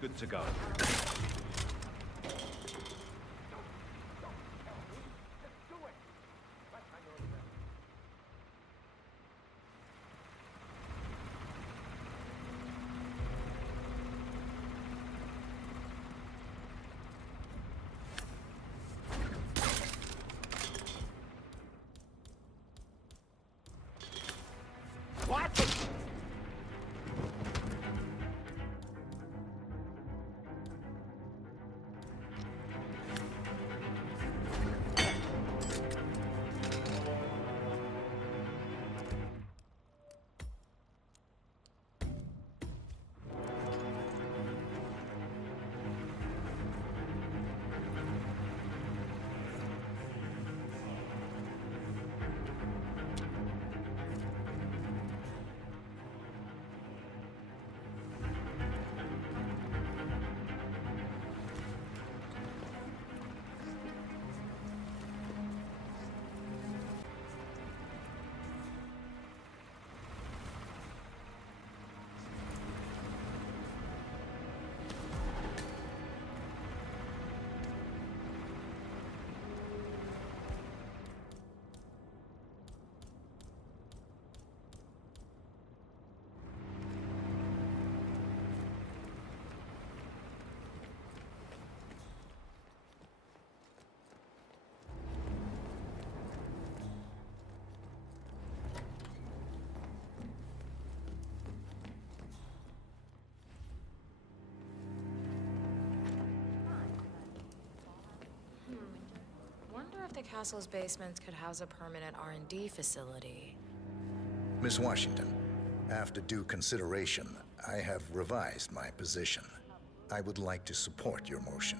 Good to go. What? Wonder if the castle's basement could house a permanent R&D facility. Miss Washington, after due consideration, I have revised my position. I would like to support your motion.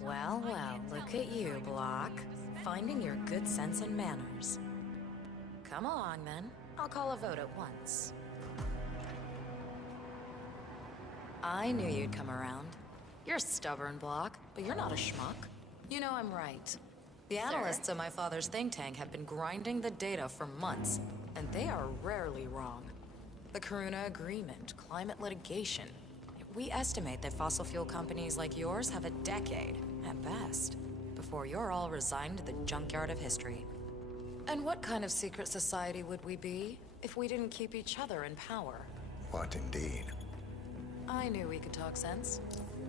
Well, well, look at you, Block. Finding your good sense and manners. Come along, then. I'll call a vote at once. I knew you'd come around. You're stubborn, Block, but you're not a schmuck. You know I'm right. The analysts of my father's think tank have been grinding the data for months, and they are rarely wrong. The Karuna Agreement, climate litigation. We estimate that fossil fuel companies like yours have a decade, at best, before you're all resigned to the junkyard of history. And what kind of secret society would we be if we didn't keep each other in power? What indeed? I knew we could talk sense.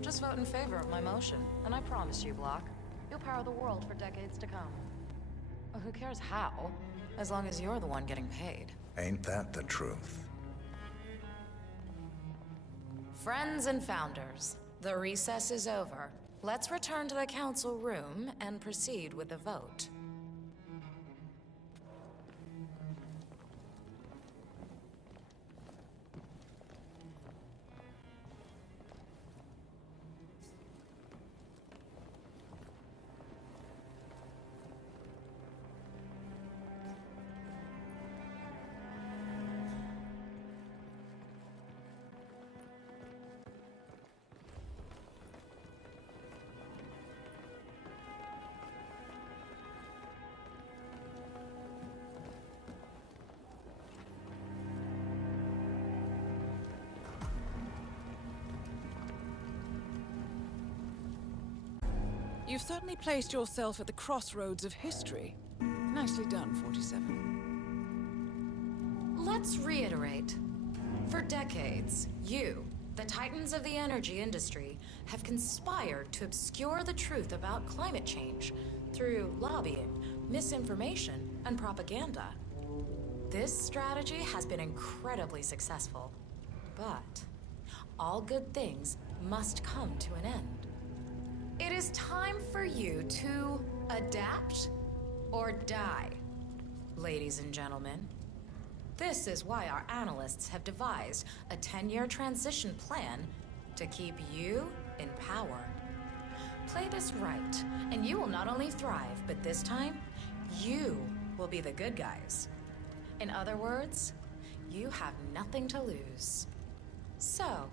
Just vote in favor of my motion, and I promise you, Block, you'll power the world for decades to come. Who cares how, as long as you're the one getting paid. Ain't that the truth? Friends and founders, the recess is over. Let's return to the council room and proceed with the vote. You've certainly placed yourself at the crossroads of history. Nicely done, 47. Let's reiterate. For decades, you, the titans of the energy industry, have conspired to obscure the truth about climate change through lobbying, misinformation, and propaganda. This strategy has been incredibly successful. But all good things must come to an end. It is time for you to adapt or die, ladies and gentlemen. This is why our analysts have devised a 10-year transition plan to keep you in power. Play this right, and you will not only thrive, but this time, you will be the good guys. In other words, you have nothing to lose. So,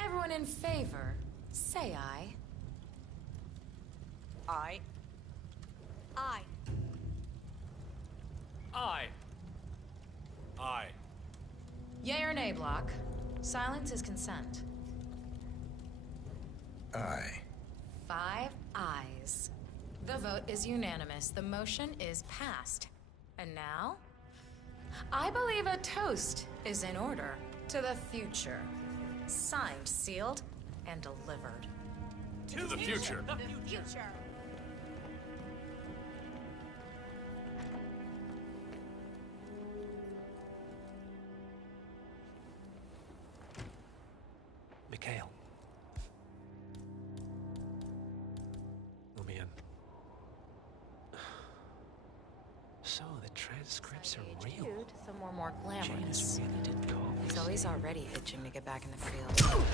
everyone in favor, say aye. Aye. Aye. Aye. Aye. Yay or nay, Block? Silence is consent. Aye. 5 ayes. The vote is unanimous. The motion is passed. And now, I believe a toast is in order to the future. Signed, sealed, and delivered. To the future. The future. Mikhail. Let me in. So, the transcripts are real. Some more Janus glamorous. really did call He's this. always already itching to get back in the field.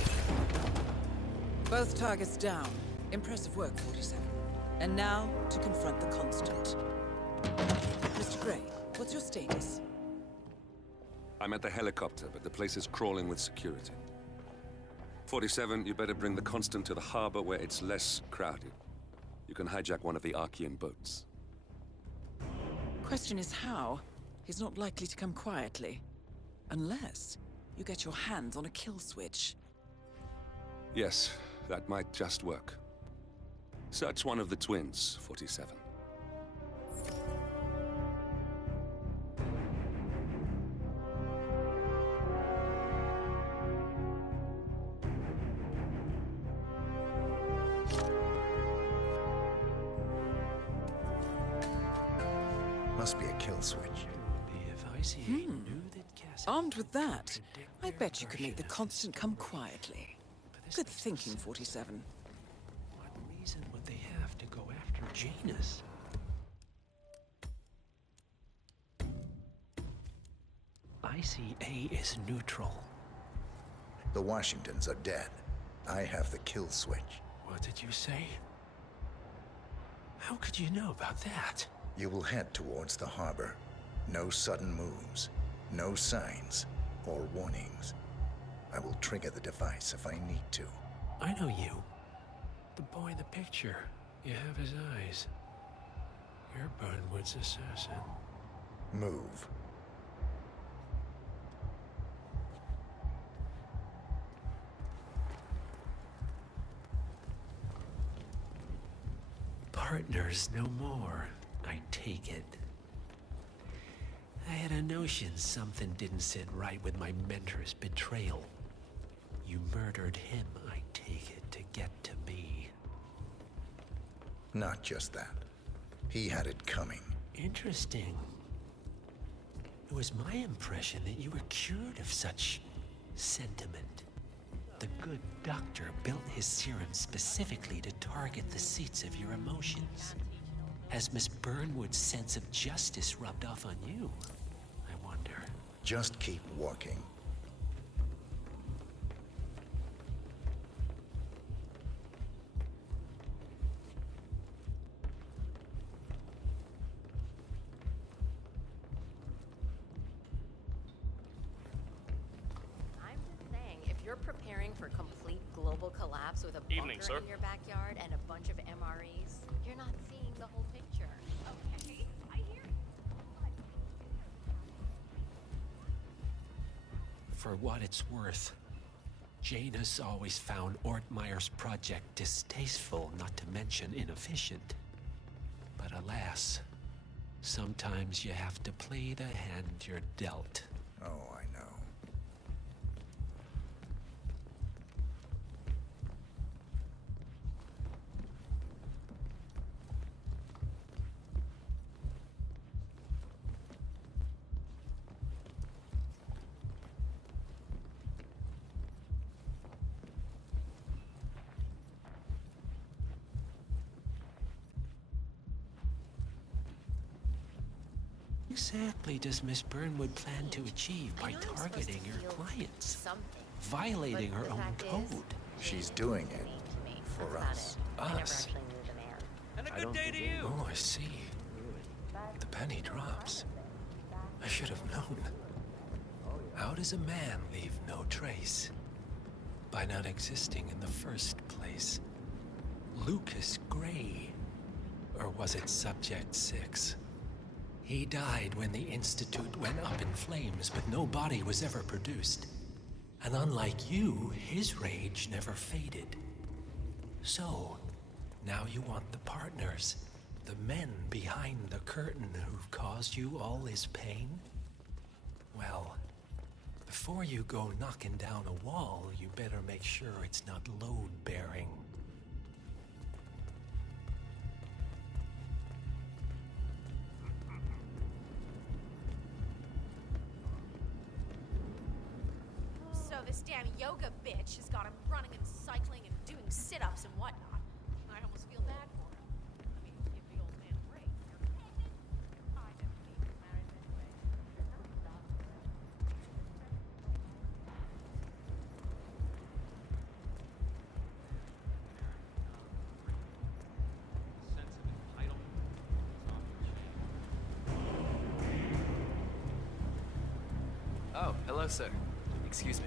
Both targets down. Impressive work, 47. And now, to confront the Constant. Mr. Gray, what's your status? I'm at the helicopter, but the place is crawling with security. 47, you better bring the Constant to the harbor where it's less crowded. You can hijack one of the Archean boats. Question is how? He's not likely to come quietly. Unless you get your hands on a kill switch. Yes, that might just work. Search one of the twins, 47. Must be a kill switch. If ICA knew that Cass... Armed with that, I bet you could make the Constant come quietly. Good thinking, 47. What reason would they have to go after Janus? ICA is neutral. The Washingtons are dead. I have the kill switch. What did you say? How could you know about that? You will head towards the harbor. No sudden moves, no signs or warnings. I will trigger the device if I need to. I know you. The boy in the picture. You have his eyes. You're Burnwood's assassin. Move. Partners no more, I take it. I had a notion something didn't sit right with my mentor's betrayal. You murdered him, I take it, to get to me. Not just that. He had it coming. Interesting. It was my impression that you were cured of such sentiment. The good doctor built his serum specifically to target the seats of your emotions. Has Miss Burnwood's sense of justice rubbed off on you? I wonder. Just keep walking. I'm just saying, if you're preparing for complete global collapse with a Evening, bunker sir. in your backyard and a bunch of MREs, you're not seeing the whole picture. Okay, I hear you. For what it's worth, Janus always found Ortmeyer's project distasteful, not to mention inefficient. But alas, sometimes you have to play the hand you're dealt. Oh, I know. Exactly does Miss Burnwood plan to achieve by I know I'm supposed to targeting her feel clients, something, violating but her the own fact is, code? She's doing it mean to me. for That's about us. it. I never Us? actually knew the man. And a good day to you. Oh, I see. The penny drops. I should have known. How does a man leave no trace? By not existing in the first place. Lucas Gray. Or was it Subject 6? He died when the Institute went up in flames, but no body was ever produced. And unlike you, his rage never faded. So, now you want the partners, the men behind the curtain who've caused you all this pain? Well, before you go knocking down a wall, you better make sure it's not load-bearing. So this damn yoga bitch has got him running and cycling and doing sit-ups and whatnot. I almost feel bad for him. I mean, give the old man a break. You're pregnant. I never need married anyway. Oh, hello, sir. Excuse me.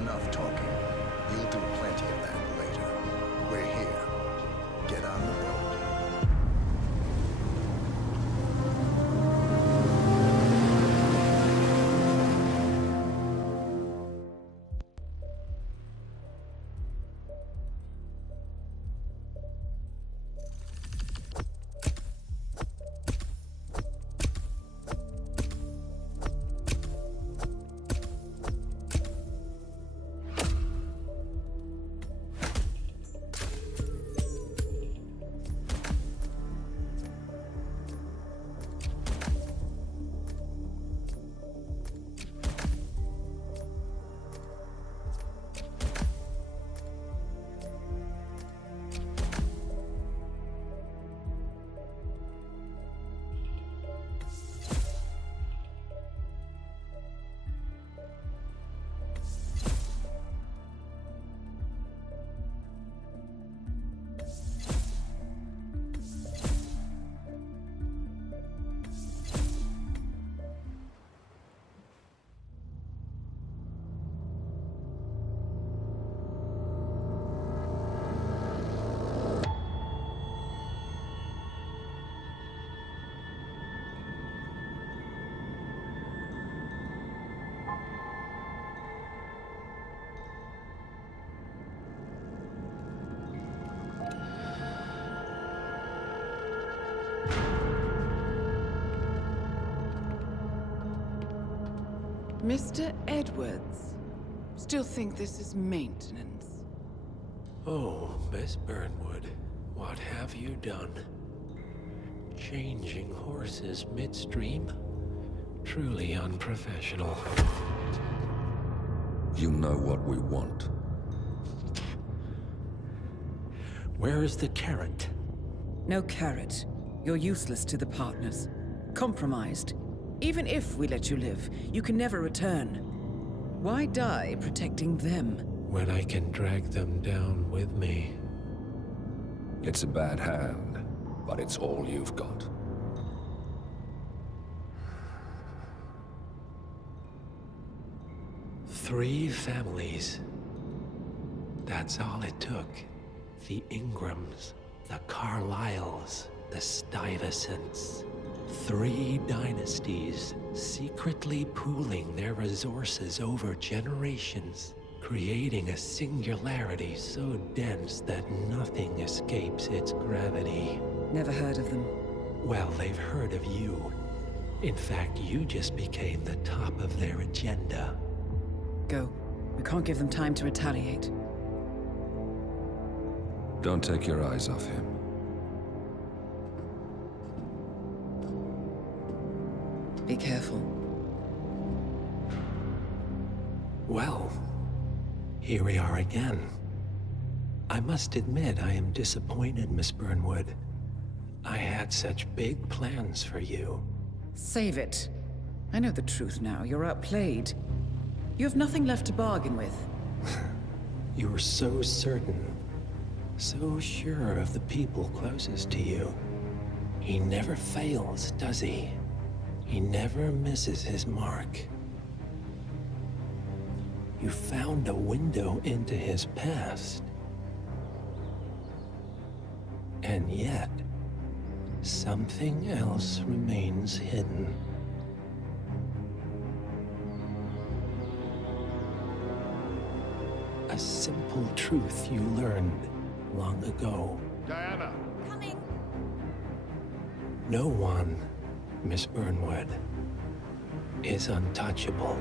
Enough talking. You'll do plenty of that later. We're here. Get on the boat. Mr. Edwards, still think this is maintenance? Oh, Miss Burnwood, what have you done? Changing horses midstream? Truly unprofessional. You know what we want. Where is the carrot? No carrot. You're useless to the partners. Compromised. Even if we let you live, you can never return. Why die protecting them? When I can drag them down with me. It's a bad hand, but it's all you've got. Three families. That's all it took. The Ingrams, the Carlyles, the Stuyvesants. 3 dynasties, secretly pooling their resources over generations, creating a singularity so dense that nothing escapes its gravity. Never heard of them. Well, they've heard of you. In fact, you just became the top of their agenda. Go. We can't give them time to retaliate. Don't take your eyes off him. Be careful. Well, Here we are again. I must admit I am disappointed, Miss Burnwood. I had such big plans for you. Save it. I know the truth now. You're outplayed. You have nothing left to bargain with. You were so certain, so sure of the people closest to you. He never fails, does he? He never misses his mark. You found a window into his past. And yet, something else remains hidden. A simple truth you learned long ago. Diana! Coming. No one, Miss Burnwood, is untouchable.